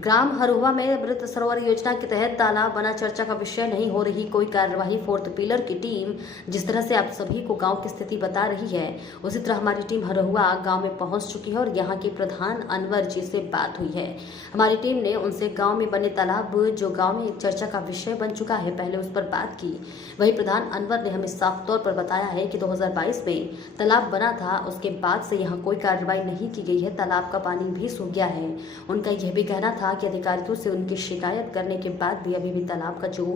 ग्राम हरुआ में अमृत सरोवर योजना के तहत तालाब बना चर्चा का विषय नहीं हो रही कोई कार्यवाही। फोर्थ पिलर की टीम जिस तरह से आप सभी को गांव की स्थिति बता रही है, उसी तरह हमारी टीम हरुआ गांव में पहुंच चुकी है और यहां के प्रधान अनवर जी से बात हुई है। हमारी टीम ने उनसे गांव में बने तालाब, जो गांव में एक चर्चा का विषय बन चुका है, पहले उस पर बात की। वही प्रधान अनवर ने हमें साफ तौर पर बताया है कि 2022 में तालाब बना था, उसके बाद से यहाँ कोई कार्रवाई नहीं की गई है, तालाब का पानी भी सूख गया है। उनका यह भी कहना था कि अधिकारियों से उनकी शिकायत करने के बाद भी अभी भी तालाब का जो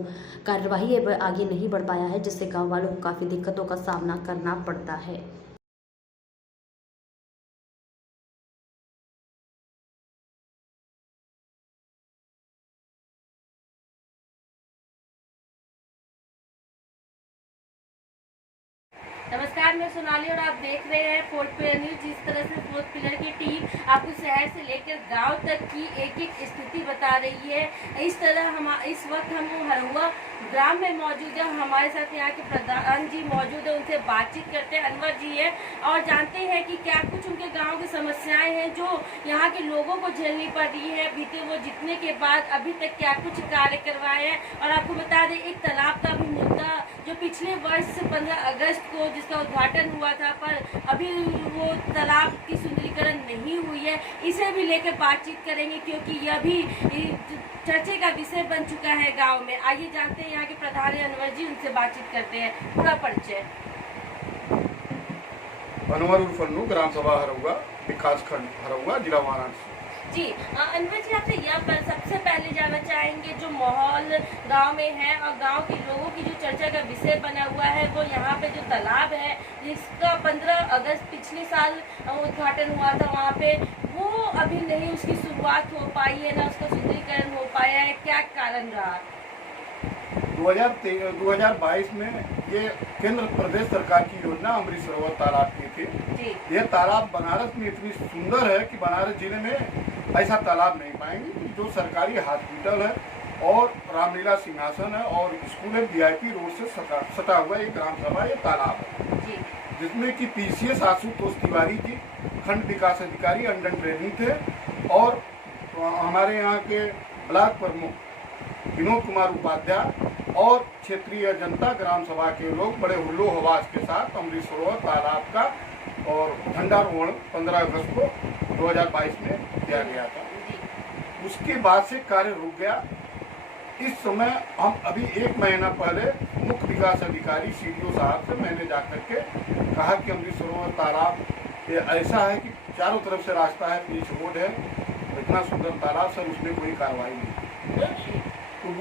कार्यवाही है वह आगे नहीं बढ़ पाया है, जिससे गांव वालों को काफी दिक्कतों का सामना करना पड़ता है। नमस्कार, मैं सोनाली और आप देख रहे हैं फोर्थ पिलर न्यूज। जिस तरह से फोर्थ पिलर की टीम आपको शहर से लेकर गांव तक की एक एक स्थिति बता रही है, इस तरह हम इस वक्त हम हरुआ ग्राम में मौजूद है। हमारे साथ यहाँ के प्रधान जी मौजूद है, उनसे बातचीत करते हैं। अनवर जी है और जानते हैं कि क्या कुछ उनके गाँव की समस्याएं हैं जो यहाँ के लोगों को झेलनी पड़ रही है। बीते वो जीतने के बाद अभी तक क्या कुछ कार्य करवाए हैं। और आपको बता दें, एक तालाब का भी मुद्दा जो पिछले वर्ष 15 अगस्त को जिसका उद्घाटन हुआ था, पर अभी वो तालाब की सुंदरीकरण नहीं हुई है, इसे भी लेकर बातचीत करेंगे क्योंकि यह भी चर्चे का विषय बन चुका है गांव में। आइए जानते हैं यहाँ के प्रधान अनवर जी, उनसे बातचीत करते हैं। पूरा परिचय। अनवर उर्फ अन्नू, ग्राम सभा हरुआ, विकास खंड हरुआ, जिला वाराणसी। जी अनवर जी, आपसे यह सबसे पहले जानना चाहेंगे, जो माहौल गांव में है और गांव के लोगों की जो चर्चा का विषय बना हुआ है, वो यहाँ पे जो तालाब है जिसका 15 अगस्त पिछले साल उद्घाटन हुआ था, वहाँ पे वो अभी नहीं उसकी शुरुआत हो पाई है, ना उसका सुंदरीकरण हो पाया है, क्या कारण रहा? 2022 में ये केंद्र प्रदेश सरकार की योजना अमृत सरोवर तालाब की थी। यह तालाब बनारस में इतनी सुंदर है कि बनारस जिले में ऐसा तालाब नहीं पाएंगे। जो सरकारी हॉस्पिटल है और रामलीला सिंहासन है और स्कूल है, VIP रोड से सटा हुआ एक ग्राम सभा ये तालाब है, जिसमें कि PCS आशुतोष तिवारी जी खंड विकास अधिकारी अंडर ट्रेनिंग थे और हमारे यहाँ के ब्लॉक प्रमुख विनोद कुमार उपाध्याय और क्षेत्रीय जनता ग्राम सभा के लोग बड़े हुल्लो हवास के साथ अमृत सरोवर तालाब का और झंडारोहण 15 अगस्त को 2022 में किया गया था। उसके बाद से कार्य रुक गया। इस समय हम अभी 1 महीना पहले मुख्य विकास अधिकारी CDO साहब से मैंने जाकर के कहा कि अमृत सरोवर तालाब ये ऐसा है कि चारों तरफ से रास्ता है, पीच रोड है, इतना सुंदर तालाब, सर उसमें कोई कार्रवाई नहीं। तो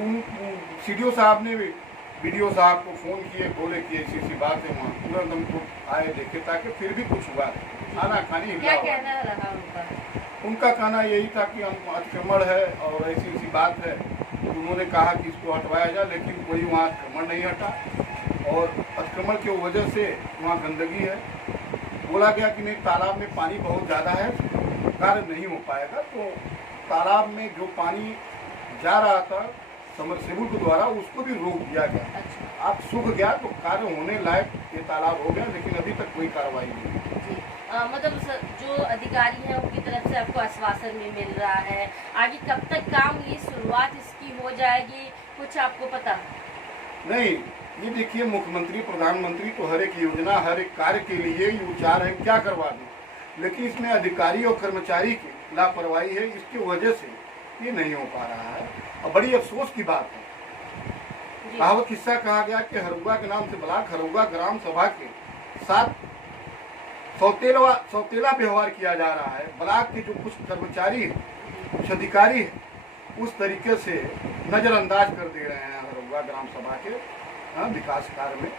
CDO साहब ने BDO साहब को फोन किए, बोले कि ऐसी बात है, वहाँ तुरंत हमको आए देखे ताकि फिर भी कुछ हुआ। खाना खानी क्या कहना रहा उनका कहना यही था कि हम अतिक्रमण है और ऐसी बात है। तो उन्होंने कहा कि इसको हटवाया जाए, लेकिन कोई वहाँ अतिक्रमण नहीं हटा और अतिक्रमण की वजह से वहाँ गंदगी है। बोला गया कि नहीं, तालाब में पानी बहुत ज़्यादा है, कार्य नहीं हो पाएगा। तो तालाब में जो पानी जा रहा था समरसेबुल के द्वारा, उसको भी रोक दिया गया। आप सूख गया तो कार्य होने लायक ये तालाब हो गया, लेकिन अभी तक कोई कार्रवाई नहीं। मतलब जो अधिकारी हैं उनकी तरफ से आपको आश्वासन भी मिल रहा है, आगे कब तक काम, ये शुरुआत इसकी हो जाएगी, कुछ आपको पता? नहीं, ये देखिए, मुख्यमंत्री प्रधानमंत्री तो हर एक योजना हर एक कार्य के लिए ये विचार है क्या करवा दें, लेकिन इसमें अधिकारी और कर्मचारी की लापरवाही है, इसकी वजह से ये नहीं हो पा रहा है और बड़ी अफसोस की बात है। कहावत किस्सा कहा गया कि हरुआ के नाम से ब्लॉक हरुआ ग्राम सभा के साथ सौतेला व्यवहार किया जा रहा है। ब्लॉक के जो कुछ कर्मचारी है, कुछ अधिकारी है, उस तरीके से नजरअंदाज कर दे रहे हैं हरुआ ग्राम सभा के विकास कार्य में।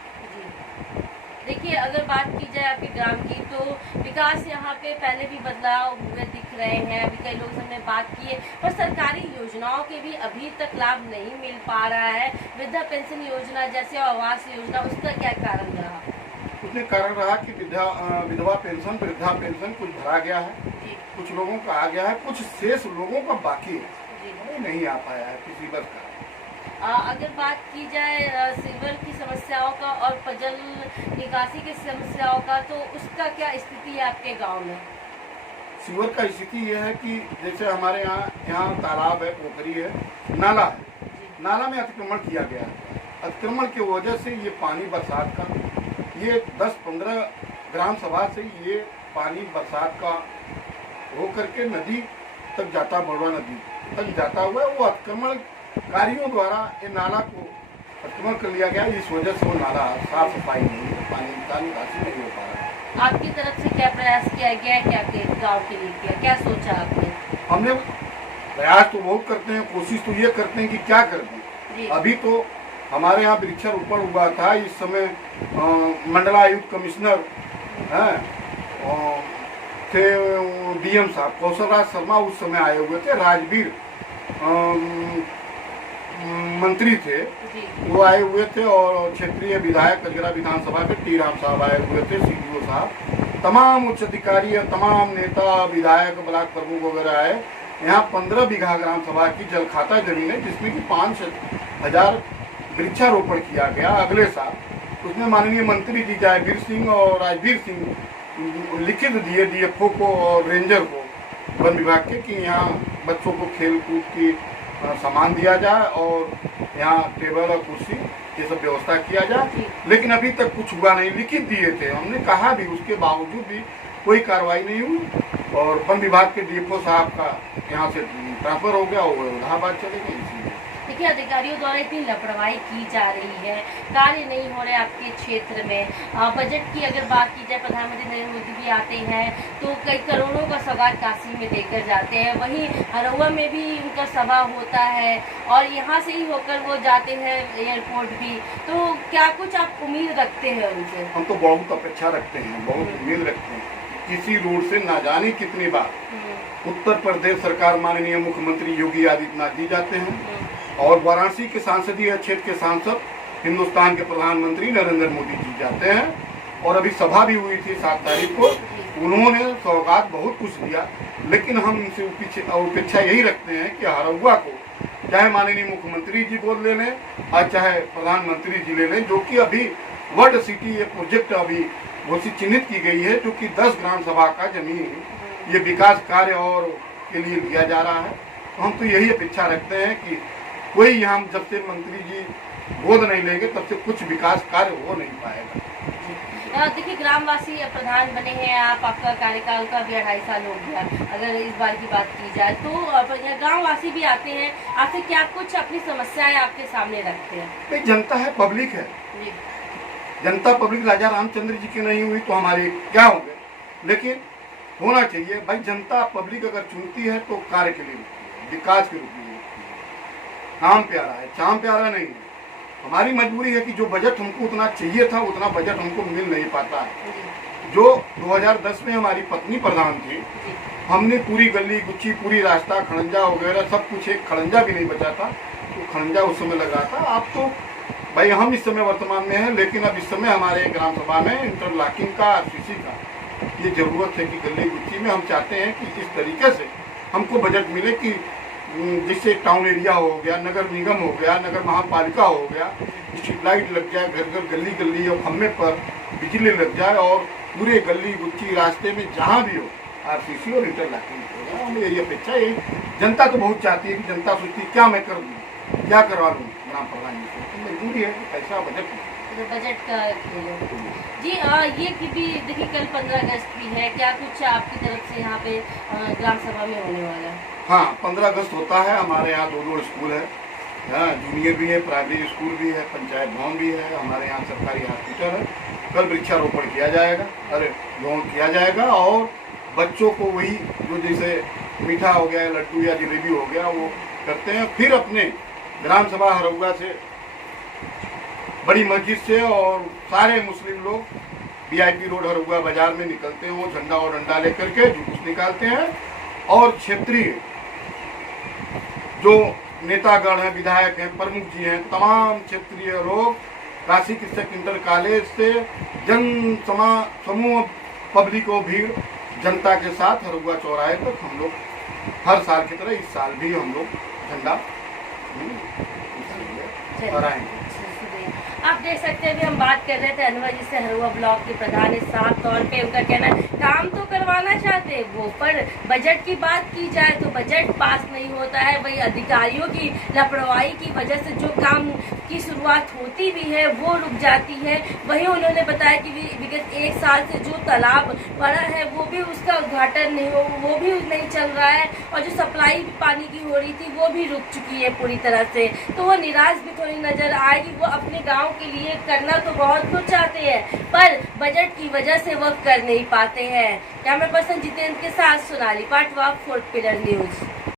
देखिए, अगर बात की जाए आपके ग्राम की, तो विकास यहाँ पे पहले भी बदलाव हुए दिख रहे हैं। अभी कई लोग हमने बात की है, पर सरकारी योजनाओं के भी अभी तक लाभ नहीं मिल पा रहा है। वृद्धा पेंशन योजना जैसे आवास योजना, उसका क्या कारण रहा? उसने कारण रहा कि विधवा पेंशन, वृद्धा पेंशन कुछ भरा गया है, कुछ लोगों का आ गया है, कुछ शेष लोगों का बाकी है, नहीं आ पाया है किसी वर्ष का। अगर बात की जाए सीवर की समस्याओं का और पेयजल निकासी की समस्याओं का, तो उसका क्या स्थिति है आपके गांव में? सीवर का स्थिति यह है कि जैसे हमारे यहाँ यहाँ तालाब है, पोखरी है, नाला है, नाला में अतिक्रमण किया गया है। अतिक्रमण की वजह से ये पानी बरसात का, ये 10-15 ग्राम सभा से ये पानी बरसात का हो करके नदी तक जाता, बड़वा नदी तक जाता हुआ है। वो अतिक्रमणकारियों द्वारा ये नाला को अतिक्रमण कर लिया गया, इस वजह से वो नाला साफ सफाई नहीं है, पानी का निकासी नहीं हो पा रहा है। आपकी तरफ से क्या प्रयास किया गया है, क्या आपके गाँव के लिए किया, क्या सोचा आपने? हमने प्रयास तो बहुत करते हैं, कोशिश तो ये करते हैं कि क्या कर दें। अभी तो हमारे यहाँ वृक्षारोपण हुआ था, इस समय मंडलायुक्त कमिश्नर हैं थे डीएम साहब कौशल राज शर्मा उस समय आए हुए थे, राजवीर मंत्री थे वो आए हुए थे, और क्षेत्रीय विधायक कजरा विधानसभा के टी राम साहब आए हुए थे, सीडीओ साहब, तमाम उच्च अधिकारी और तमाम नेता विधायक ब्लॉक प्रमुख वगैरह आए। यहाँ 15 बीघा ग्राम सभा की जल खाता जमीन है, जिसमें कि 5,000 वृक्षारोपण किया गया अगले साल। उसमें माननीय मंत्री जी जयवीर सिंह और राजवीर सिंह लिखित दिए डीएफओ को और रेंजर को, वन विभाग के, कि यहाँ बच्चों को खेल कूद की सामान दिया जाए और यहाँ टेबल और कुर्सी ये सब व्यवस्था किया जाए। लेकिन अभी तक कुछ हुआ नहीं, लिखित दिए थे, हमने कहा भी, उसके बावजूद भी कोई कार्रवाई नहीं हुई। और वन विभाग के डीएफओ साहब का यहाँ से ट्रांसफर हो गया, वो इलाहाबाद चले गए। इसीलिए देखिए, अधिकारियों द्वारा इतनी लापरवाही की जा रही है, कार्य नहीं हो रहे आपके क्षेत्र में। बजट की अगर बात की जाए, प्रधानमंत्री नरेंद्र मोदी भी आते हैं तो कई करोड़ों का सौगात काशी में देकर जाते हैं, वहीं हरौआ में भी उनका सभा होता है और यहाँ से ही होकर वो जाते हैं एयरपोर्ट भी। तो क्या कुछ आप उम्मीद रखते हैं उनसे? हम तो बहुत अपेक्षा रखते हैं, बहुत उम्मीद रखते हैं। किसी रोड से ना जाने कितनी बार उत्तर प्रदेश सरकार माननीय मुख्यमंत्री योगी आदित्यनाथ जी जाते हैं, और वाराणसी के संसदीय क्षेत्र के सांसद हिंदुस्तान के प्रधानमंत्री नरेंद्र मोदी जी जाते हैं। और अभी सभा भी हुई थी 7 तारीख को, उन्होंने सौगात बहुत कुछ दिया। लेकिन हम इनसे अपेक्षा यही रखते हैं कि हरौआ को चाहे माननीय मुख्यमंत्री जी गोद ले लें और चाहे प्रधानमंत्री जी ले लें, जो कि अभी वर्ल्ड सिटी ये प्रोजेक्ट अभी घोषित चिन्हित की गई है, जो कि 10 ग्राम सभा का जमीन ये विकास कार्य और के लिए लिया जा रहा है। तो हम तो यही अपेक्षा रखते हैं कि कोई यहाँ जब से मंत्री जी गोद नहीं लेंगे तब से कुछ विकास कार्य हो नहीं पाएगा। देखिए, ग्रामवासी प्रधान बने हैं आप, आपका कार्यकाल का भी 2.5 साल हो गया। अगर इस बार की बात की जाए तो गांववासी भी आते हैं, आपसे क्या कुछ अपनी समस्याएं आपके सामने रखते हैं? जनता है, पब्लिक है, जनता पब्लिक राजा रामचंद्र जी की नहीं हुई तो हमारे क्या होंगे। लेकिन होना चाहिए भाई, जनता पब्लिक अगर चुनती है तो कार्य के लिए, विकास के रूप में, काम प्यारा है, चाम प्यारा नहीं है। हमारी मजबूरी है कि जो बजट हमको उतना चाहिए था उतना बजट हमको मिल नहीं पाता है। जो 2010 में हमारी पत्नी प्रधान थी, हमने पूरी गली गुच्ची, पूरी रास्ता, खड़ंजा वगैरह सब कुछ, एक खड़ंजा भी नहीं बचा था, तो खड़ंजा उस समय लगा था। अब तो भाई हम इस समय वर्तमान में हैं, लेकिन अब इस समय हमारे ग्राम सभा में इंटरलॉकिंग का, आरसीसी का ये जरूरत है कि गली गुच्ची में हम चाहते हैं कि इस तरीके से हमको बजट मिले कि जिससे टाउन एरिया हो गया, नगर निगम हो गया, नगर महापालिका हो गया, स्ट्रीट लाइट लग जाए, घर घर गली गली और खम्भे पर बिजली लग जाए, और पूरे गली गुच्ची रास्ते में जहाँ भी हो आरसीसी और इंटरलॉकिंग हो गया। हमें यही अपेक्षा है। जनता तो बहुत चाहती है कि जनता सोचती है क्या मैं कर दूँ, क्या करवा लूँ ग्राम प्रधान जी से, तो मजबूरी है पैसा बजट का जी। ये कि भी देखिए, कल 15 अगस्त भी है, क्या कुछ आपकी तरफ से यहाँ पे ग्राम सभा में होने वाला है? हाँ, 15 अगस्त होता है। हमारे यहाँ 2 स्कूल है, जूनियर भी है, प्राइमरी स्कूल भी है, पंचायत भवन भी है, हमारे यहाँ सरकारी हॉस्पिटल है। कल वृक्षारोपण किया जाएगा, रोपण किया जाएगा, और बच्चों को वही जो जैसे मीठा हो गया, लड्डू या जलेबी हो गया, वो करते हैं। फिर अपने ग्राम सभा हरौआ से, बड़ी मस्जिद से, और सारे मुस्लिम लोग VIP रोड हरौआ बाजार में निकलते हैं, वो झंडा और डंडा लेकर के जुलूस निकालते हैं। और क्षेत्रीय जो नेतागण हैं, विधायक हैं, प्रमुख जी हैं, तमाम क्षेत्रीय लोग काशी कृषक इंटर कॉलेज से जन समूह पब्लिक और भीड़ जनता के साथ हरौआ चौराहे तक हम लोग हर साल की तरह इस साल भी हम लोग झंडा फहराएंगे। आप देख सकते हैं, अभी हम बात कर रहे थे अनवर जी से, हरुआ ब्लॉक के प्रधान है। साफ तौर पे उनका कहना है काम तो करवाना चाहते हैं वो, पर बजट की बात की जाए तो बजट पास नहीं होता है। वही अधिकारियों की लापरवाही की वजह से जो काम की शुरुआत होती भी है वो रुक जाती है। वहीं उन्होंने बताया कि विगत 1 साल से जो तालाब पड़ा है वो भी उसका उद्घाटन नहीं हो, वो भी नहीं चल रहा है, और जो सप्लाई पानी की हो रही थी वो भी रुक चुकी है पूरी तरह से। तो वो निराश भी थोड़ी नजर आएगी। वो अपने गांव के लिए करना तो बहुत कुछ चाहते हैं, पर बजट की वजह से वो कर नहीं पाते हैं। कैमरा पर्सन जितेंद्र के साथ सोनाली पाटवा, 4 पिलर न्यूज।